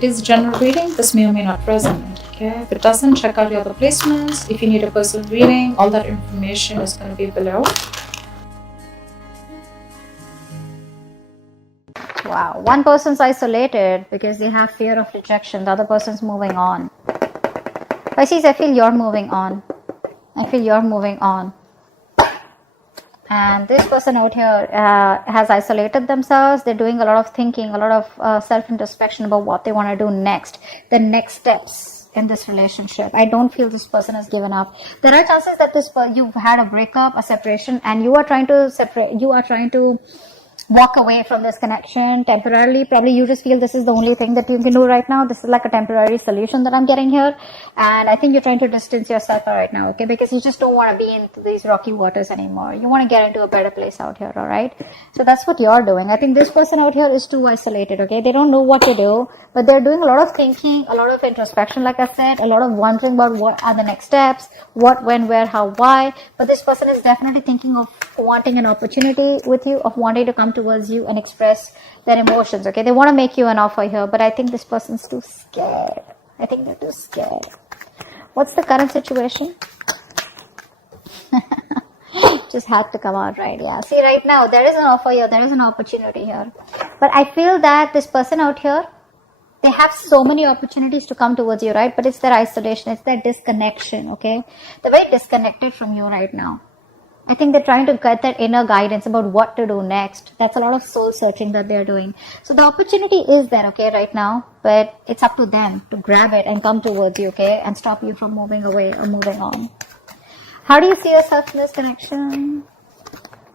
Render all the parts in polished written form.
It is general reading. This may or may not resonate. Okay, if it doesn't, check out your other placements. If you need a personal reading, all that information is going to be below. Wow, one person's isolated because they have fear of rejection. The other person's moving on. Pisces, I feel you're moving on. I feel you're moving on. And this person out here has isolated themselves. They're doing a lot of thinking, a lot of self-introspection about what they want to do next. The next steps in this relationship. I don't feel this person has given up. There are chances that you've had a breakup, a separation, and you are trying to separate. You are trying to walk away from this connection temporarily. Probably you just feel this is the only thing that you can do right now. This is like a temporary solution that I'm getting here. And I think you're trying to distance yourself right now, okay? Because you just don't want to be in these rocky waters anymore. You want to get into a better place out here, all right? So that's what you're doing. I think this person out here is too isolated, okay? They don't know what to do, but they're doing a lot of thinking, a lot of introspection, like I said, a lot of wondering about what are the next steps, what, when, where, how, why. But this person is definitely thinking of wanting an opportunity with you, of wanting to come towards you and express their emotions, okay? They want to make you an offer here, but I think this person's too scared. I think they're too scared. What's the current situation? Just had to come out, right? Yeah. See, right now, there is an offer here. There is an opportunity here. But I feel that this person out here, they have so many opportunities to come towards you, right? But it's their isolation. It's their disconnection, okay? They're very disconnected from you right now. I think they're trying to get that inner guidance about what to do next. That's a lot of soul searching that they're doing. So the opportunity is there, okay, right now. But it's up to them to grab it and come towards you, okay? And stop you from moving away or moving on. How do you see yourself in this connection?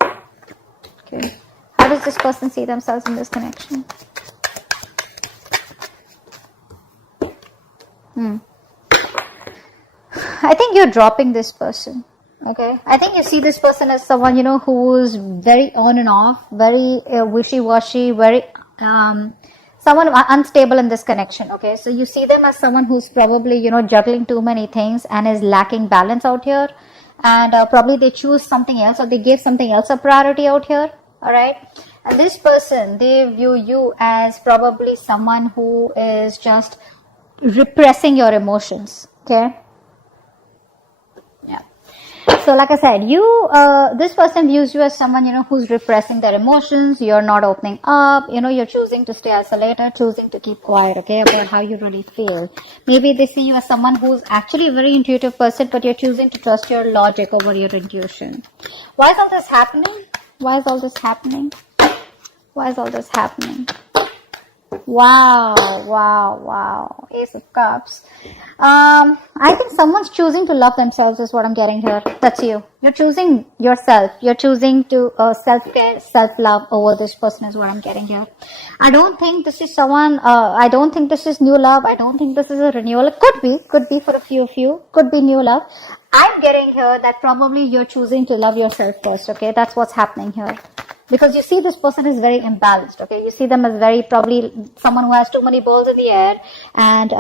Okay. How does this person see themselves in this connection? I think you're dropping this person. Okay, I think you see this person as someone, who's very on and off, very wishy-washy, very someone unstable in this connection. Okay, so you see them as someone who's probably, juggling too many things and is lacking balance out here. And probably they choose something else, or they give something else a priority out here. All right. And this person, they view you as probably someone who is just repressing your emotions. Okay. Yeah. So like I said, this person views you as someone, who's repressing their emotions. You're not opening up, you're choosing to stay isolated, choosing to keep quiet, okay, about how you really feel. Maybe they see you as someone who's actually a very intuitive person, but you're choosing to trust your logic over your intuition. Why is all this happening? Why is all this happening? Why is all this happening? Wow. Ace of Cups. I think someone's choosing to love themselves is what I'm getting here. That's you. You're choosing yourself. You're choosing to self-care, self-love over this person is what I'm getting here. I don't think this is someone, I don't think this is new love. I don't think this is a renewal. It could be for a few of you. Could be new love. I'm getting here that probably you're choosing to love yourself first, okay? That's what's happening here. Because you see this person is very imbalanced, okay? You see them as very probably someone who has too many balls in the air and,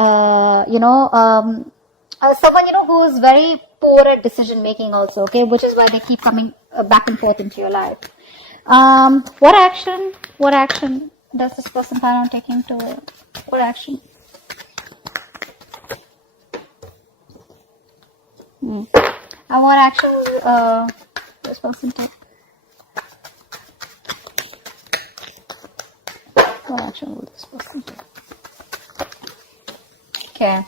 someone, who is very poor at decision making also, okay? Which is why they keep coming back and forth into your life. What action does this person plan on taking to what action? And what action will this person take? What action will this person take? Okay.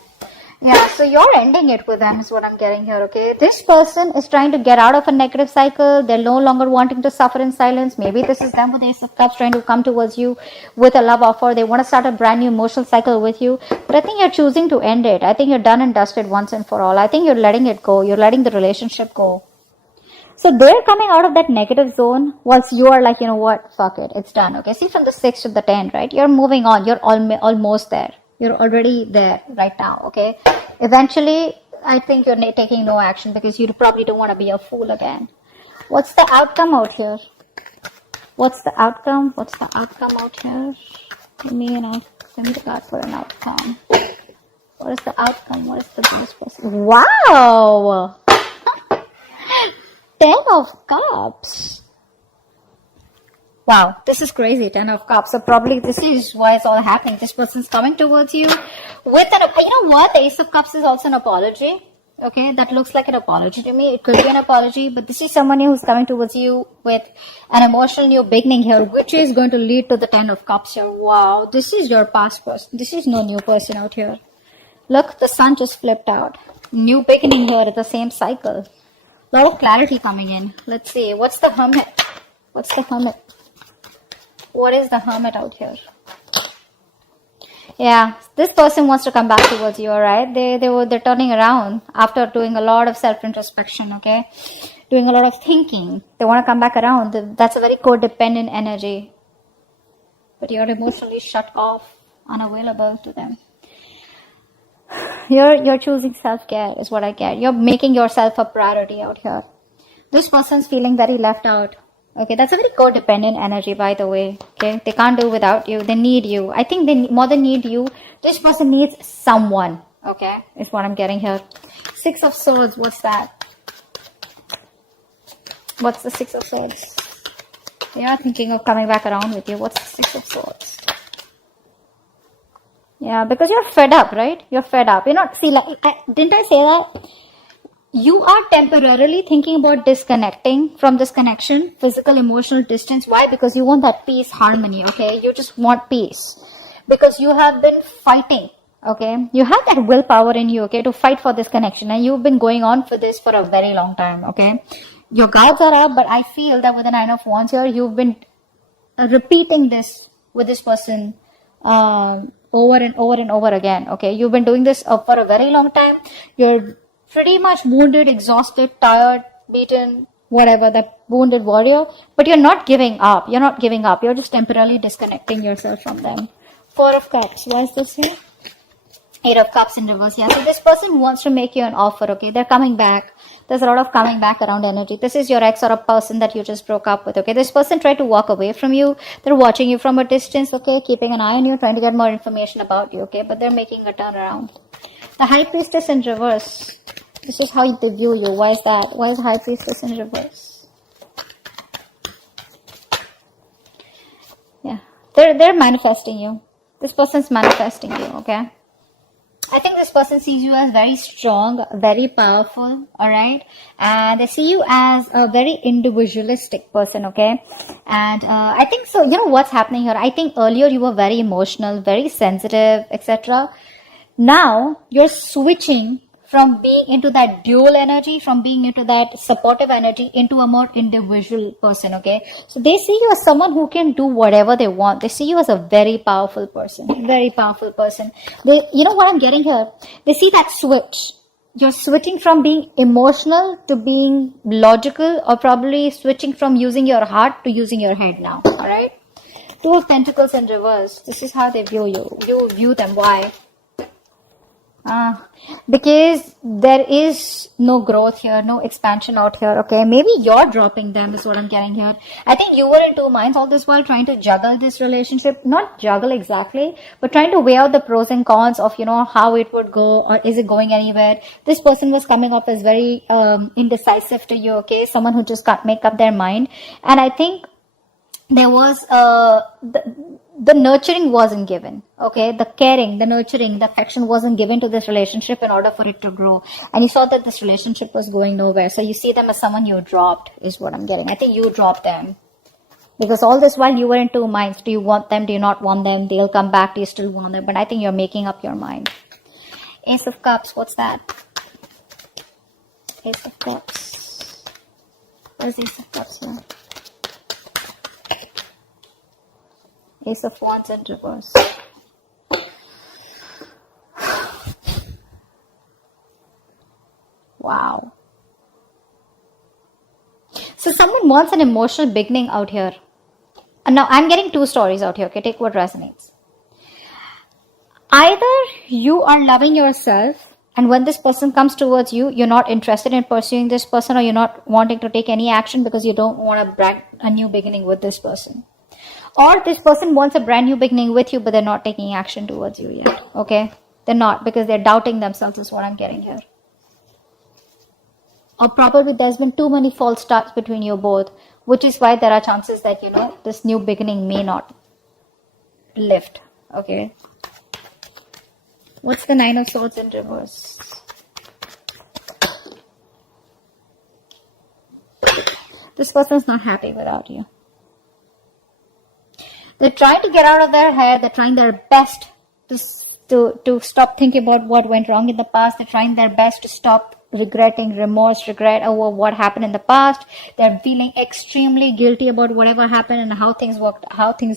Yeah, so you're ending it with them is what I'm getting here, okay? This person is trying to get out of a negative cycle. They're no longer wanting to suffer in silence. Maybe this is them with Ace of Cups trying to come towards you with a love offer. They want to start a brand new emotional cycle with you. But I think you're choosing to end it. I think you're done and dusted once and for all. I think you're letting it go. You're letting the relationship go. So they're coming out of that negative zone whilst you are like, you know what, fuck it, it's done, okay? See, from the 6 to the 10, right? You're moving on. You're almost there. You're already there right now, okay? Eventually, I think you're taking no action because you probably don't want to be a fool again. What's the outcome out here? What's the outcome? What's the outcome out here? Give me the card for an outcome. What is the outcome? What is the best person? Wow! 10 of Cups. Wow, this is crazy, 10 of cups. So probably this is why it's all happening. This person's coming towards you with an, you know what, the ace of cups is also an apology. Okay, that looks like an apology to me. It could be an apology, but this is someone who's coming towards you with an emotional new beginning here, which is going to lead to the 10 of cups here. Wow, this is your past person. This is no new person out here. Look, the sun just flipped out. New beginning here at the same cycle. A lot of clarity coming in. Let's see, what's the hermit? What's the hermit? What is the hermit out here? Yeah, this person wants to come back towards you, alright? They're turning around after doing a lot of self-introspection, okay? Doing a lot of thinking. They want to come back around. That's a very codependent energy. But you're emotionally shut off, unavailable to them. You're choosing self-care is what I get. You're making yourself a priority out here. This person's feeling very left out. Okay, that's a very codependent energy, by the way. Okay, they can't do without you. They need you. I think they more than need you. This person needs someone. Okay, is what I'm getting here. 6 of Swords. What's that? What's the 6 of Swords? They are thinking of coming back around with you. What's the 6 of Swords? Yeah, because you're fed up, right? You're fed up. You're not. See, like, didn't I say that? You are temporarily thinking about disconnecting from this connection, physical, emotional distance. Why? Because you want that peace, harmony, okay? You just want peace. Because you have been fighting, okay? You have that willpower in you, okay, to fight for this connection. And you've been going on for this for a very long time, okay? Your guards are up, but I feel that with the 9 of Wands here, you've been repeating this with this person over and over and over again, okay? You've been doing this for a very long time. You're pretty much wounded, exhausted, tired, beaten, whatever, that wounded warrior. But you're not giving up. You're not giving up. You're just temporarily disconnecting yourself from them. 4 of Cups. Why is this here? 8 of Cups in reverse. Yeah, so this person wants to make you an offer, okay? They're coming back. There's a lot of coming back around energy. This is your ex or a person that you just broke up with, okay? This person tried to walk away from you. They're watching you from a distance, okay? Keeping an eye on you, trying to get more information about you, okay? But they're making a turnaround. The High Priestess in reverse. This is how they view you. Why is that? Why is High Priestess in reverse? Yeah. They're manifesting you. This person's manifesting you, okay? I think this person sees you as very strong, very powerful, alright? And they see you as a very individualistic person, okay? And I think so, you know what's happening here? I think earlier you were very emotional, very sensitive, etc. Now you're switching from being into that dual energy, from being into that supportive energy, into a more individual person, okay? So they see you as someone who can do whatever they want. They see you as a very powerful person, very powerful person. They, you know what I'm getting here? They see that switch. You're switching from being emotional to being logical, or probably switching from using your heart to using your head now, alright? 2 of Pentacles in reverse. This is how they view you. You view them. Why? Because there is no growth here, no expansion out here, okay? Maybe you're dropping them is what I'm getting here. I think you were in 2 minds all this while trying to juggle this relationship. Not juggle exactly, but trying to weigh out the pros and cons of, you know, how it would go, or is it going anywhere? This person was coming up as very indecisive to you, okay? Someone who just can't make up their mind. And I think there was the nurturing wasn't given, okay? The caring, the nurturing, the affection wasn't given to this relationship in order for it to grow. And you saw that this relationship was going nowhere. So you see them as someone you dropped is what I'm getting. I think you dropped them. Because all this while you were in 2 minds. Do you want them? Do you not want them? They'll come back. Do you still want them? But I think you're making up your mind. Ace of Cups. What's that? Ace of Cups. Where's Ace of Cups here? Ace of Wands in reverse. Wow. So someone wants an emotional beginning out here. And now I'm getting 2 stories out here. Okay, take what resonates. Either you are loving yourself, and when this person comes towards you, you're not interested in pursuing this person, or you're not wanting to take any action because you don't want to brand a new beginning with this person. Or this person wants a brand new beginning with you, but they're not taking action towards you yet. Okay? They're not, because they're doubting themselves is what I'm getting here. Or probably there's been too many false starts between you both. which is why there are chances that, this new beginning may not lift. Okay. What's the Nine of Swords in reverse? This person's not happy without you. They're trying to get out of their head. They're trying their best to stop thinking about what went wrong in the past. They're trying their best to stop regretting, regret over what happened in the past. They're feeling extremely guilty about whatever happened and how things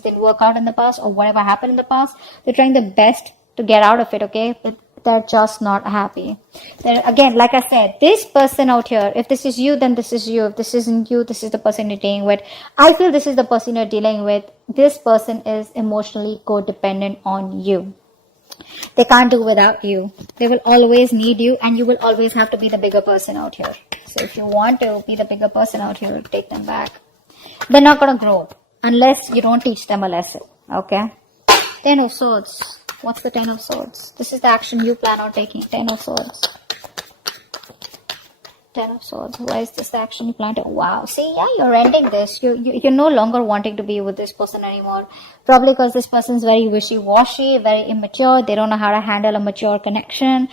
didn't work out in the past, or whatever happened in the past. They're trying their best to get out of it, okay? But they're just not happy. Again, like I said, this person out here, if this is you, then this is you. If this isn't you, this is the person you're dealing with. I feel this is the person you're dealing with. This person is emotionally codependent on you. They can't do without you. They will always need you, and you will always have to be the bigger person out here. So if you want to be the bigger person out here, take them back. They're not going to grow unless you don't teach them a lesson, okay? Ten of Swords. What's the Ten of Swords? This is the action you plan on taking. Ten of Swords. Ten of Swords. Why is this the action you plan to? Wow. See, yeah, you're ending this. You're no longer wanting to be with this person anymore. Probably because this person's very wishy-washy, very immature. They don't know how to handle a mature connection.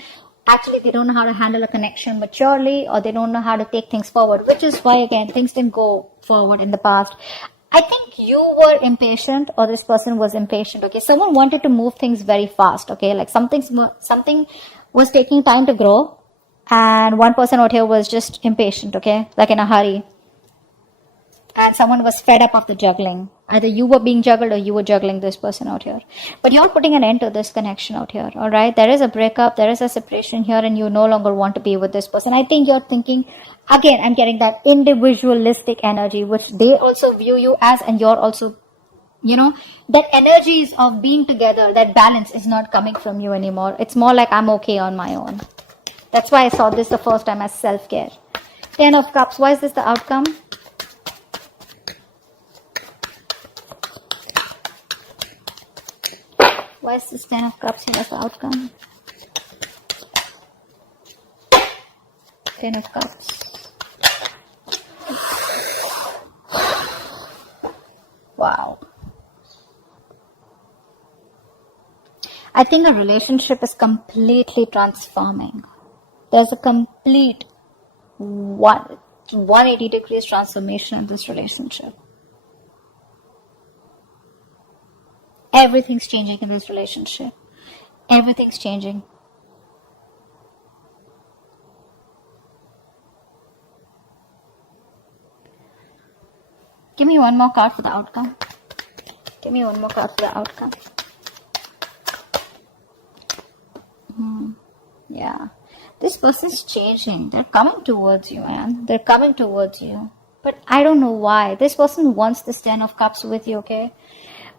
Actually, they don't know how to handle a connection maturely, or they don't know how to take things forward, which is why, again, things didn't go forward in the past. I think you were impatient, or this person was impatient, okay? Someone wanted to move things very fast, okay? Like something was taking time to grow, and one person out here was just impatient, okay? Like in a hurry. And someone was fed up of the juggling. Either you were being juggled or you were juggling this person out here. But you're putting an end to this connection out here, alright? There is a breakup, there is a separation here, and you no longer want to be with this person. I think you're thinking, again, I'm getting that individualistic energy, which they also view you as, and you're also, that energies of being together, that balance is not coming from you anymore. It's more like I'm okay on my own. That's why I saw this the first time as self-care. Ten of Cups. Why is this the outcome? Why is this Ten of Cups here as the outcome? Ten of Cups. Wow. I think a relationship is completely transforming. There's a complete 180 degrees transformation in this relationship. Everything's changing in this relationship. Everything's changing. Give me one more card for the outcome. Give me one more card for the outcome. Yeah. This person's changing. They're coming towards you, man. They're coming towards you. But I don't know why. This person wants this Ten of Cups with you, okay?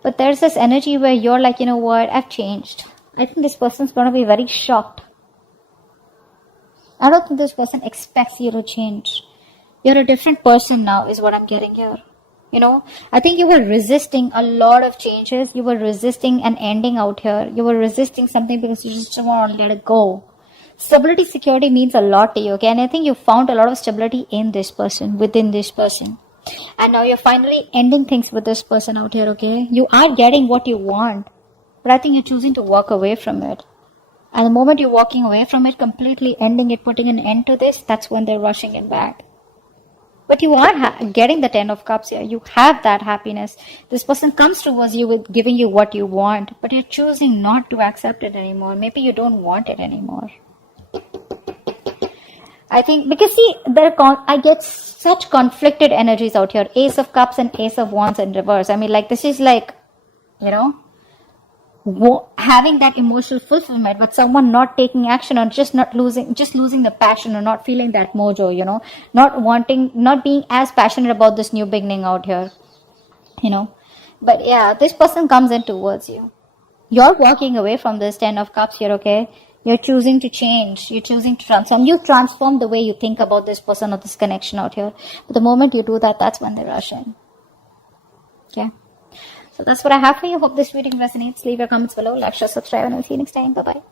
But there's this energy where you're like, you know what? I've changed. I think this person's going to be very shocked. I don't think this person expects you to change. You're a different person now, is what I'm getting here. I think you were resisting a lot of changes. You were resisting an ending out here. You were resisting something because you just want to let it go. Stability, security means a lot to you, okay? And I think you found a lot of stability in this person, within this person. And now you're finally ending things with this person out here, okay? You are getting what you want, but I think you're choosing to walk away from it. And the moment you're walking away from it, completely ending it, putting an end to this, that's when they're rushing it back. But you are getting the Ten of Cups here. You have that happiness. This person comes towards you with giving you what you want, but you're choosing not to accept it anymore. Maybe you don't want it anymore. I think, because see, I get such conflicted energies out here. Ace of Cups and Ace of Wands in reverse. I mean, like, this is like, having that emotional fulfillment, but someone not taking action, or just losing the passion, or not feeling that mojo, not being as passionate about this new beginning out here, But yeah, this person comes in towards you. You're walking away from this Ten of Cups here, okay? You're choosing to change. You're choosing to transform. You transform the way you think about this person or this connection out here. But the moment you do that, that's when they rush in. Okay? So that's what I have for you. Hope this reading resonates. Leave your comments below. Like, share, subscribe, and I'll see you next time. Bye-bye.